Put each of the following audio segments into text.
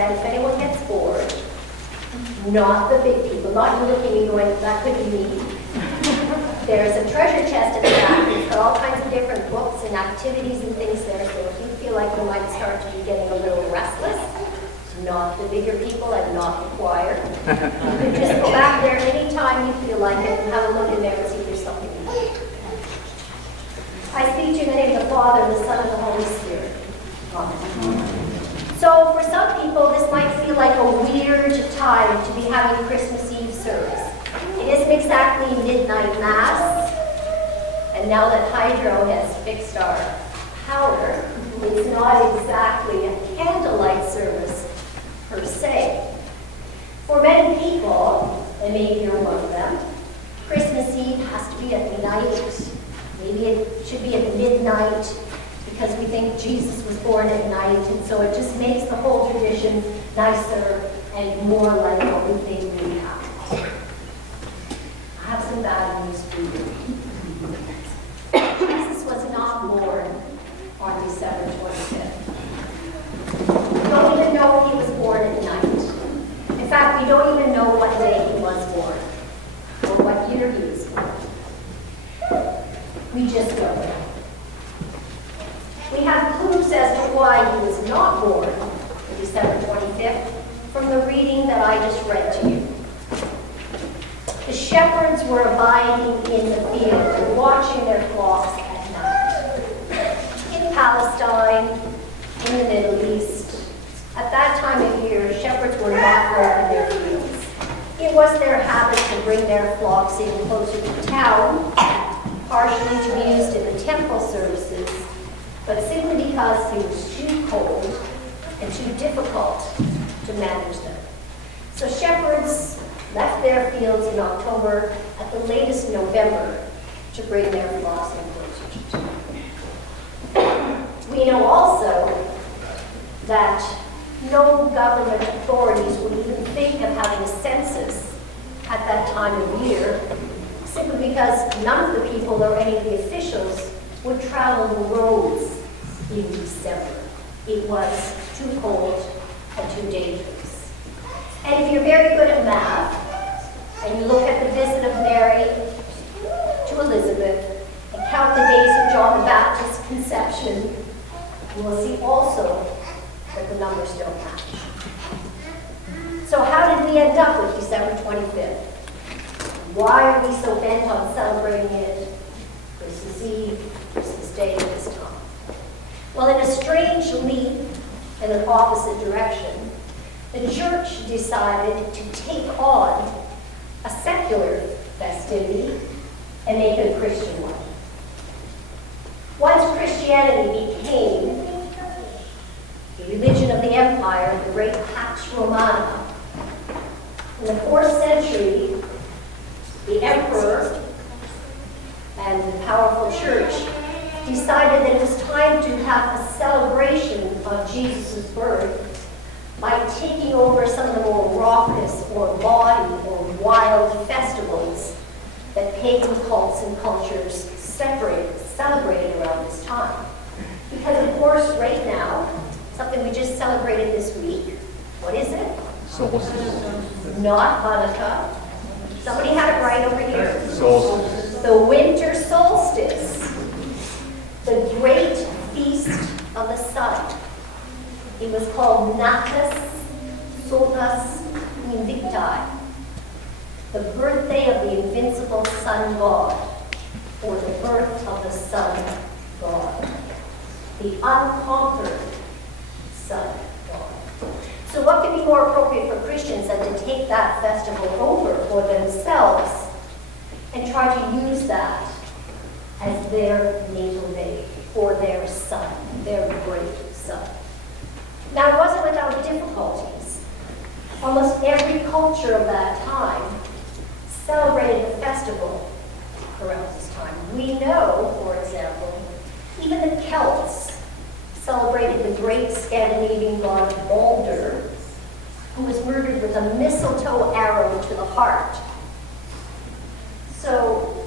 understand if anyone gets bored, not the big people, not you looking and going, that could be me. There's a treasure chest at the back. It's got all kinds of different books and activities and things there. So if you feel like you might start to be getting a little restless, not the bigger people and not the choir. You can just go back there anytime you feel like it and have a look in there and see if there's something. I speak to you in the name of the Father, and the Son, and the Holy Spirit. Amen. So for some people, this might feel like a weird time to be having Christmas Eve service. It isn't exactly midnight mass, and now that Hydro has fixed our power, it's not exactly a candlelight service per se. For many people, and maybe you're one of them, Christmas Eve has to be at night. Maybe it should be at midnight because we think Jesus was born at night, and so it just makes the whole tradition nicer and more like what we think really happens. I have some bad news for you. Jesus was not born on December 25th. We don't even know if he was born at night. In fact, we don't even know what day he was born or what year he was born. We just don't know. We have clues as to why he was not born on December 25th from the reading that I just read to you. The shepherds were abiding in the field and watching their flocks at night. In Palestine, in the Middle East, at that time of year, shepherds were not working their fields. It was their habit to bring their flocks in closer to town, partially to be used in the temple services, but simply because it was too cold and too difficult to manage them. So shepherds left their fields in October, at the latest November, to bring their flocks in closer to town. We know also that no government authorities would even think of having a census at that time of year, simply because none of the people or any of the officials would travel the roads in December. It was too cold and too dangerous. And if you're very good at math, and you look at the visit of Mary to Elizabeth, and count the days of John the Baptist's conception, you will see also that the numbers don't match. So how did we end up with December 25th? Why are we so bent on celebrating it Christmas Eve, Christmas Day at this time? Well, in a strange leap in an opposite direction, the church decided to take on a secular festivity and make it a Christian one. Once Christianity became the religion of the empire, the great Pax Romana, in the 4th century, the emperor and the powerful church decided that it was time to have a celebration of Jesus' birth by taking over some of the more raucous or gaudy or wild festivals that pagan cults and cultures celebrated around this time. Because of course, right now, something we just celebrated this week, what is it? Solstice. Not Hanukkah. Somebody had it right over here. Solstice. The winter solstice. The great feast of the sun. It was called Natus Solis Invicti, the birthday of the invincible sun god, or the birth of the sun god, the unconquered sun god. So what could be more appropriate for Christians than to take that festival over for themselves and try to use that as their natal day for their son, their great son. Now, it wasn't without difficulties. Almost every culture of that time celebrated a festival around this time. We know, for example, even the Celts celebrated the great Scandinavian god Balder, who was murdered with a mistletoe arrow to the heart. So,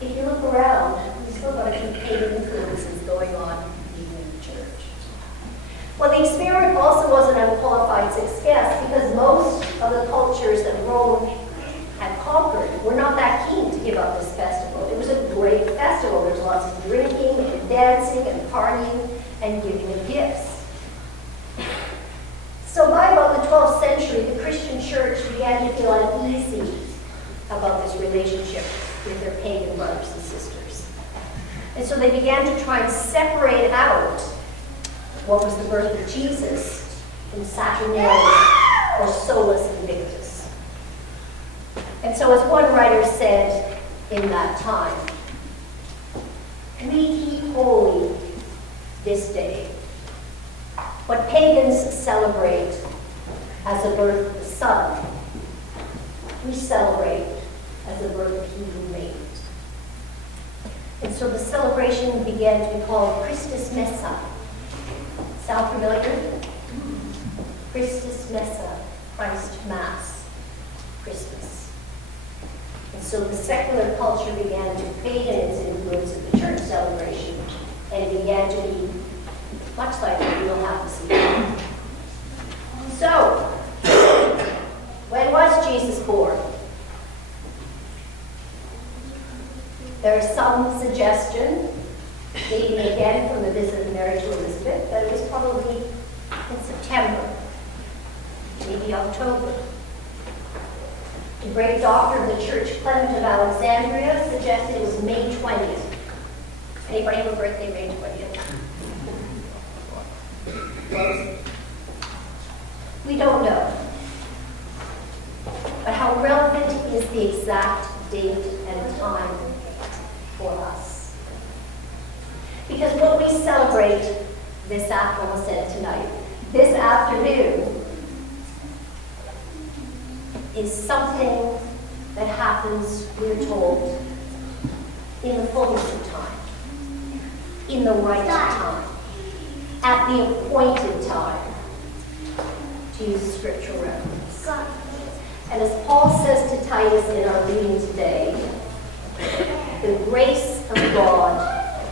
if you look around, we've still got a few pagan influences going on even in the church. Well, the experiment also wasn't unqualified with their pagan brothers and sisters. And so they began to try and separate out what was the birth of Jesus from Saturnalia or Solus Invictus. And so as one writer said in that time, we keep holy this day what pagans celebrate as the birth of the Son, we celebrate as the birth of He who made it. And so the celebration began to be called Christus Messa. Sound familiar? Christus Messa, Christ Mass, Christmas. And so the secular culture began to fade in its influence of the church celebration, and it began to be much like what we will have to see. So, when was Jesus born? There is some suggestion, dating again from the visit of Mary to Elizabeth, that it was probably in September, maybe October. The great doctor of the church, Clement of Alexandria, suggested it was May 20th. Anybody have a birthday May 20th? Close. We don't know. But how relevant is the exact date and time for us? Because what we celebrate this afternoon, is something that happens, we're told, in the fullness of time, in the right time, at the appointed time, to use a scriptural reference. And as Paul says to Titus in our reading today, the grace of God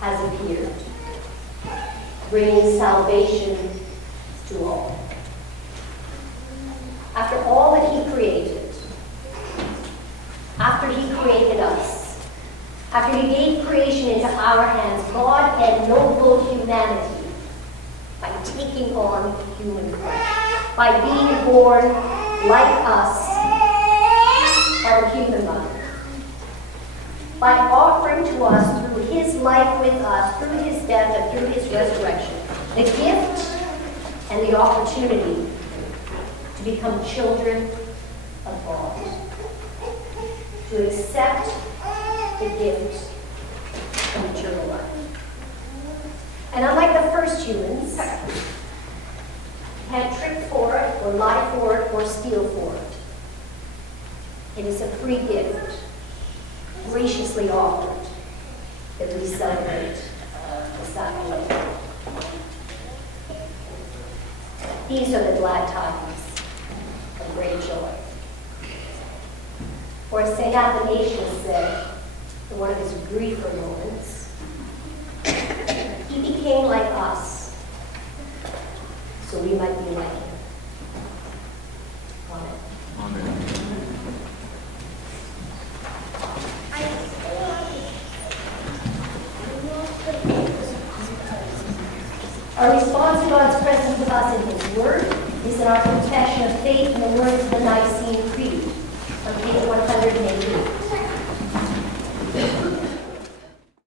has appeared, bringing salvation to all. After all that He created, after He created us, after He gave creation into our hands, God ennobled humanity by taking on human flesh, by being born like us of a human mother, by offering to us through His life with us, through His death and through His resurrection, the gift and the opportunity to become children of God, to accept the gift of eternal life. And unlike the first humans, can't trick for it, or lie for it, or steal for it. It is a free gift, graciously offered, that we celebrate this afternoon. These are the glad tidings of great joy. For as St. Athanasius said in one of his briefer moments, He became like us, so we might be like Him. Amen. Amen. Our response to God's presence with us in His Word is in our confession of faith in the words of the Nicene Creed on page 180.